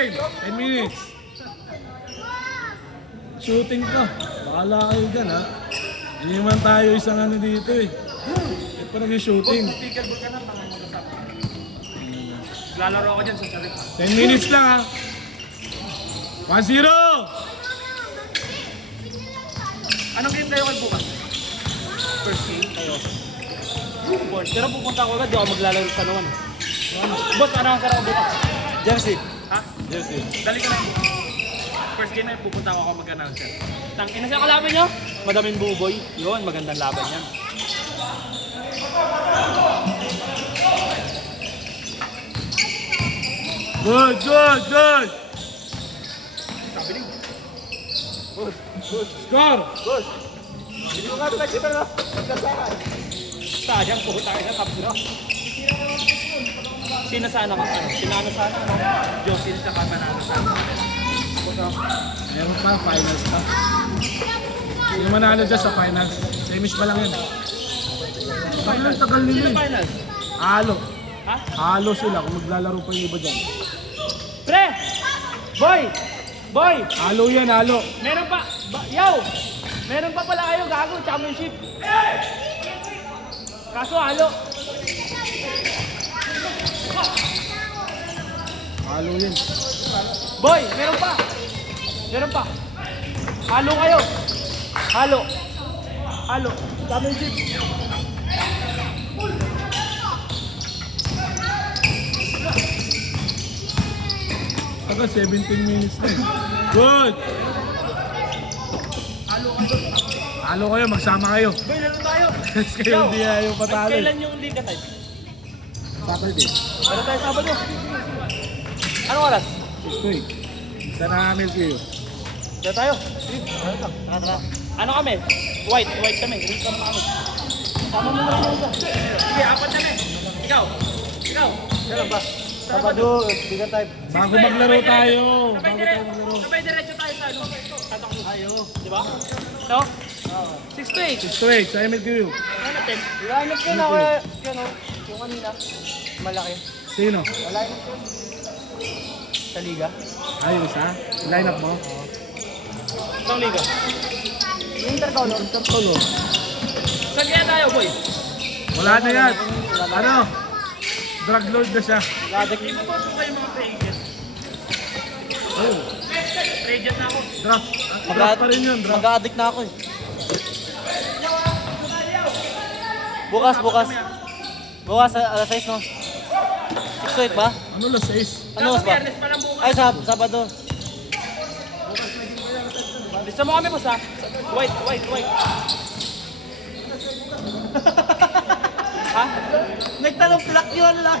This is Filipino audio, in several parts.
10 minutes. Shooting ka. Bahala kayo dyan ha. Hindi naman tayo isang ano dito eh. Ito pa nag-shooting. Lalaro ako dyan sa Sharif. 10 minutes lang ha. 1-0! Anong game kayo kayo bukas? First game kayo. Pero pupunta ako agad, di ako maglalaro sa noon. Boss, ano ang sarap bukas? Jersey. Ha? Jersey. Dali ka lang. First game na yun, pupunta ako mag-announcer. Tangina siya kalaban nyo? Madaming buboy. Yun, magandang laban yan. Good, good, good! Stabiling. Score! Boss! Hindi ko nga nagkita na. Magkasakan. Sayang, puho tayo na top 0. Sino sana ka? Sinano sana? Jocelyn sa Manalo sana. Meron pa, finals pa. Hindi manalo dyan sa finals. Semis pa lang yun. Tagal nila Sino eh. finals? Halo. Ha? Halo sila kung maglalaro pa yung iba dyan. Pre! Boy! Boy! Halo yan, halo. Meron pa! Yaw! Meron pa pala kayo gago, championship. Kaso halo. Halo yan. Boy! Meron pa! Meron pa! Halo kayo! Halo! Halo! Championship! Tagal, 17 minutes na eh. Good! Halo kayo, magsama kayo. Boy, lalo tayo! Kayo hindi ayaw patalo. Kailan yung Liga type? Saturday. Meron tayo Sabado. Anong oras? 6 to 8. Isa na milk kayo. Dito tayo. Tara. Ano kami? White kami. Ring kami kami. Tama mo na lang isa. Sige, apat kami. Ikaw. Meron ba? Sabado, biga type. Bago maglaro tayo. Bago tayo maglaro. Sabay diretso tayo sa ano. Tatak mo tayo. Di ba? No? 6 to 8. 6 to 8, sa MLQ. Ano natin? Ilanap ko na, yung kanina. Malaki. Sino? Wala yun. Sa liga. Ayos ha? Line up mo? Isang liga. Yung intercolor. Interpolo. Saan kaya tayo, boy? Wala na yan. Ano? Drug load na siya. Hindi mo po kayo mga pre-agent. Oh, Pre-agent na ako. draft. Draft pa rin yun, draft. Mag-a-addict na ako eh. Bukas. Bukas, alas 6 no? 6 to 8 ba? Ano last 6? Ano oras ba? Biyernes pa lang bukas. Ay, Sabado. Lista mo kami, boss, ha? White. Ha? Nagtanong plak yun lang.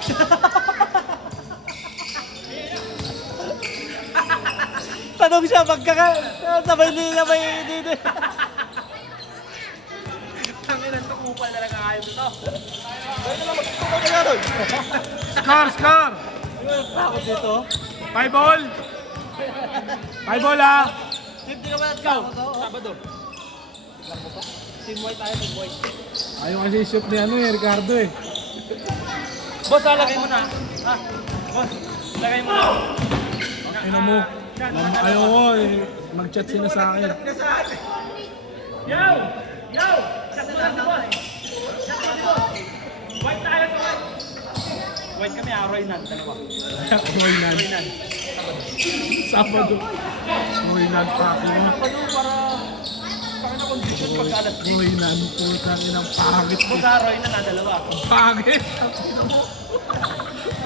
Tanong siya, sabay nila may dito. Tanginan to, kupal talaga kayo dito. Score! Takot dito. 5 ball! 5 ball ha! 50 ka ba at Ikaw, to? Sabado. Team white tayo, team white. Ayaw kasi shoot ni ano eh, Ricardo eh. Boss, lagay mo na. Ha? Boss, lagay mo na. Ina mo. Ayaw ko eh. Mag-chat sila sa akin. Yo! Chat mo lang sa boss. Chat mo si boss. White tayo sa white. White kami, Roy Nan, dalawa. Roynan. Roy Nan. Sabado. Roynan pa ako. Ano para na condition pag alas 10. Roynan. Putang inang pangit. Boss, Roy Nan, dalawa. Pangit.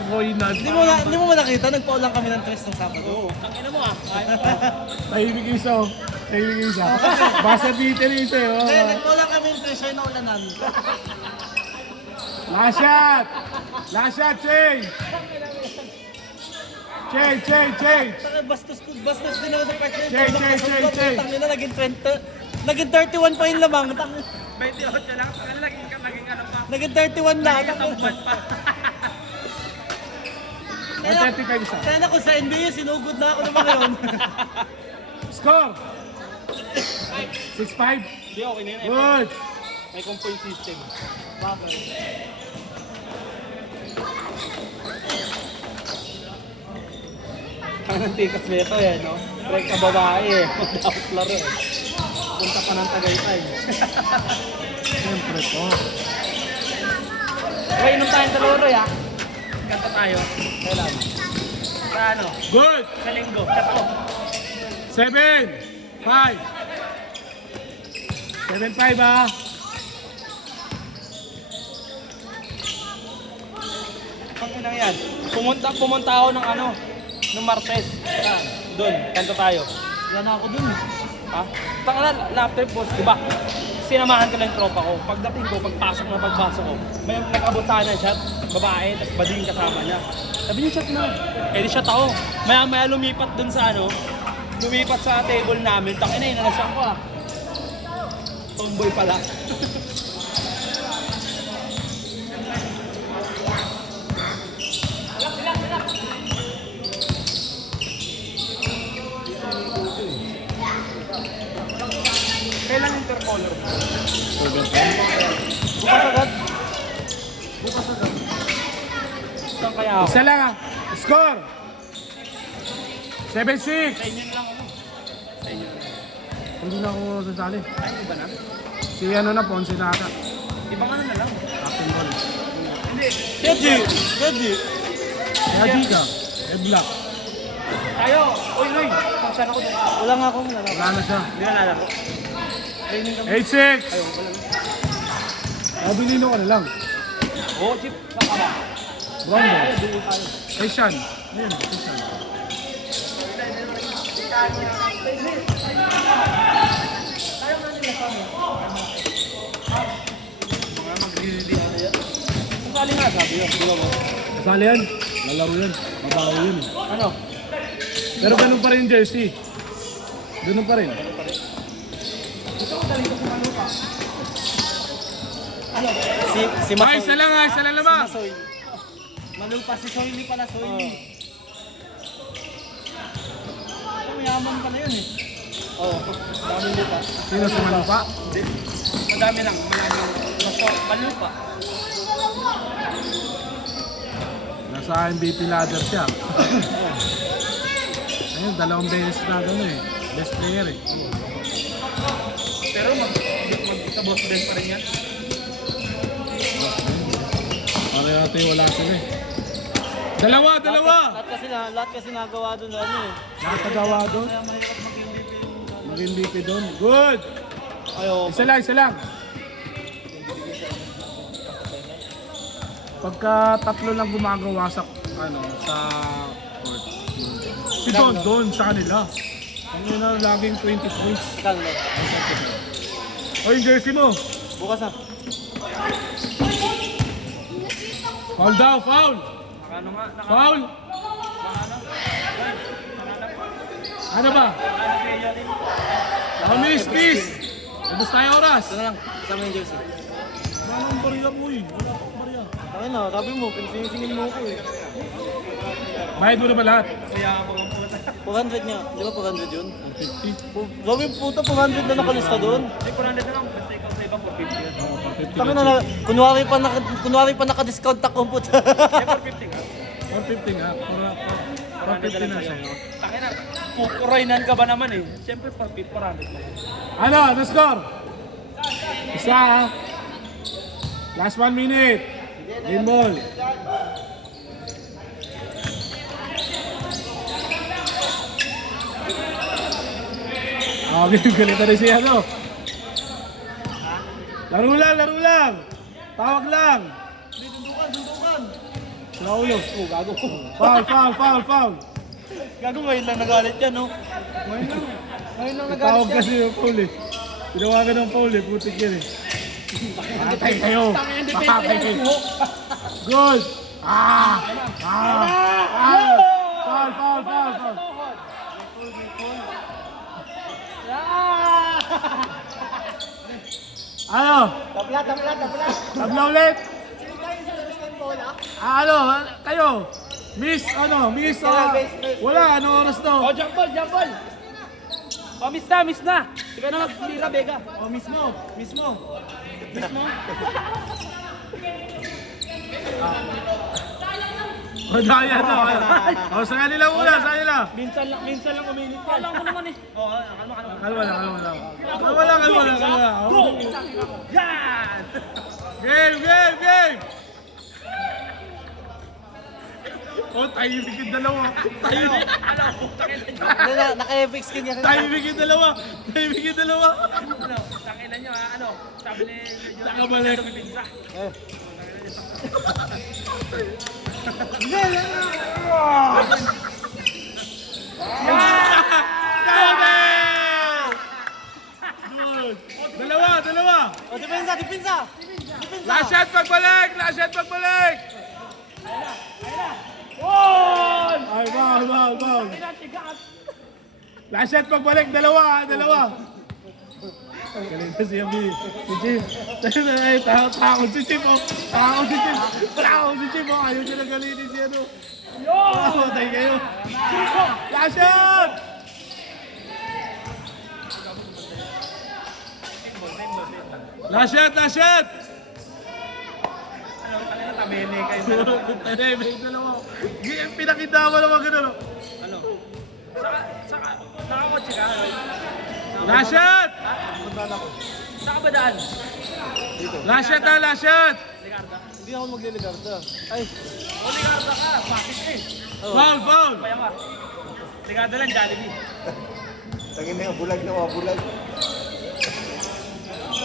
Roynan. Hindi mo ba nakita? Nagpaulang kami ng tres ng Sabado. Oo, tangina mo ah. Ayos pa. Tahimik isa oh. Tahimik isa. Basa dito isa eh. Hindi, Oh. nagpaulang kami ng tres ay naulanan. Last shot! Last shot, change! Change! Bastos din ako sa part na Change. Tangina, naging 31 pa yung lamang. 28 ka lang. Ano laging ano pa? Naging 31 na. Sampan pa. May 35 isa. Kaya na kung sa NBA, sinugod na ako ng mga yun. Score! 6-5. Hindi, okay na yun. Good! May complaint system. Ang nantikas nito eh, no? Break ka babae eh. Tapos laro eh. Punta pa ng Tagaytay. Siyempre po. Okay, inom tayong dalawa ah. Kanta tayo. Kailan? Sa ano? Good! Sa linggo. Kanta ko. 7, 5. 7-5 ah. Pag-inang yan. Pumunta ako ng ano, ng Martes. Doon, kanta tayo. Wala na ako dun. Ha? Tangala, after post, di ba? Sinamahan ko lang yung tropa ko. Pagdating ko, pagpasok ko, may nag-abot sa akin ng shot, babae, tapos bading kasama niya. Sabi niya, shot na. Eh di shot ako. Maya-maya lumipat dun sa ano, lumipat sa table namin. Takina yun, nalasyan ko ah. Tomboy pala. Kailan intercolor? Bukas agad. Saan kaya ako? Isa lang ah. Score! 7-6. Sa inyo na lang ako. Sa inyo na lang. Hindi na ako sasali. Ay, iba na? Si ano na, Ponce na ata. Ibang ano na lang. Captain Ball. Hindi. Keji! Keji! Kaya di ka. Red Black. Tayo! Uy, Uy! Kung saan ako doon? Wala nga akong lalaki. Wala na siya. Hindi na nalaro. Training kami. 8-6. Ayun, wala na. Abilino ka na lang. Oo, Chip. Baka ba? Brown ball. Tayo, dulo tayo. Asian. Ayun, Asian. Mga magre-release na yan. Kasali nga, sabi yun. Di ba mo? Kasali yan. Lalaro yan. Mabaho yun. Ano? Pero ganun pa rin yung jersey. Ganun pa rin. Gusto ko galing ko sa Manuka. Ano? Si Ay, Masoy. isa lang ah. Isa lang naman. Masoy. Malupa si Soyli pala, Soyli. Mayaman pala yun eh. Oo. Dami lupa. Sino sa Manupa? Madami lang. Malupa. Nasa MVP ladder siya. Ayun, 2 beses na gano'n eh. Best player eh. Pero mag-boss din pa rin yan. Pareho natin wala sila eh. Dalawa! Lahat kasi nagawa doon ano eh. Nakagawa doon. Kaya mahirap mag-MVP yung Mag-MVP doon. Good! Ayo. Isa lang. Pagka tatlo lang gumagawa sa ano sa court. Si Don doon sa kanila. Ang yun na laging 20 points. Kalo. O yung jersey mo. Bukas na. Foul daw, foul! Ano nga? Foul! Ano ba? Oh, miss! Ubus tayo oras. Ito na lang. Kasama yung jersey. Wala nang bariya mo eh. Wala pang bariya. Ayun na, sabi mo, pinisingin mo ko eh. Bayad mo na ba lahat? Kaya ako ang pumunta. 400 niya. Di ba 400 yun? 50. Gawin puta, 400 na nakalista doon. Ay, 400 na lang. Basta ikaw sa iba, 450 yan. 50 Kami na, kunwari pa naka-discount ako puta. Ay, 450 nga. 450 nga. 450 na siya. Takin na. Kukurainan ka ba naman eh? Siyempre, 400 lang. Ano score? Isa ah. Last 1 minute. Game ball. Galit na rin siya ano. Laro lang. Tawag lang. Sundukan. Sa ulo. Oh, gago. Foul. Gago ngayon lang nagalit yan, no? Ngayon lang nagalit Tawag yan. kasi yung foul eh. Tinawagan ng foul eh. Putik yan eh. Patay kayo. Patay kayo. Good. Foul. Ano? Tabla. Tabla ulit. Ano? Kayo? Miss ano? Wala. Ano oras to? Oh, jump ball. Oh, miss na. Di ba na mag-lira, Vega? Oh, mismo. Madaya to. O, sa kanila muna, sa kanila. Minsan lang umilit yan. Alam ko naman eh. Oo, kalma. Kalma lang. Kalma lang. Go! Yan! Game! Oh, timing yung dalawa. Timing. Naka-FX skin niya. Timing yung dalawa. Ano, takilan nyo ha, ano, sabi ni Nakabalik. Good. Dalawa. O, depensa! Last shot pagbalik. One! Ay, bang. Last shot pagbalik, dalawa. Galing na si Ami. Si Jim. Takot si Jim. Ayaw niya na galinin si ano. Matay kayo. Last shot! Last shot! Tabene kayo. May dalawa. Pinakita mo naman gano'n. Ano? Saka, nakakotse ka. Last shot! Saka ba daan? Last shot! Ligarda. Hindi ako magliligarda. Ay, O, Ligarda ka. Bakit eh? Foul! Kaya ka. Ligarda lang, Jollibee. Tangin na yung bulag na mga bulag.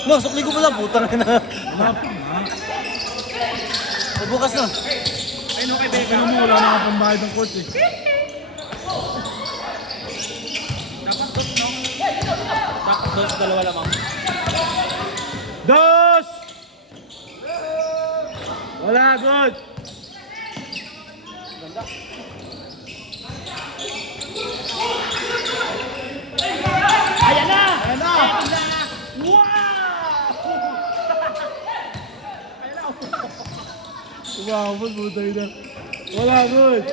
no, sukli ko pala, putang na. O, bukas na. Ay, no, kay Becca. Ano mo, wala na akong pambayad ng court eh. Dapat doon sa dalawa lamang. Dos! Wala, good! Ayan na! Umabot, butay na. Wala, good!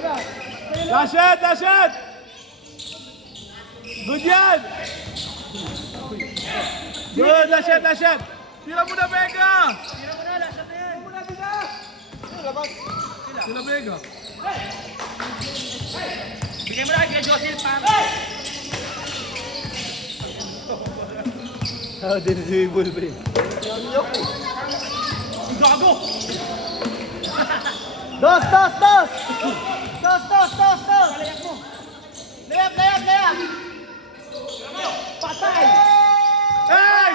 Last shot! Good yan! Good, last shot! Tira mo na, Vega! Sila Vega. Bigay mo na kay Joseph, ma'am. Ah, din si Bulbe. Gago! Dos! Layap! Patay! Ah!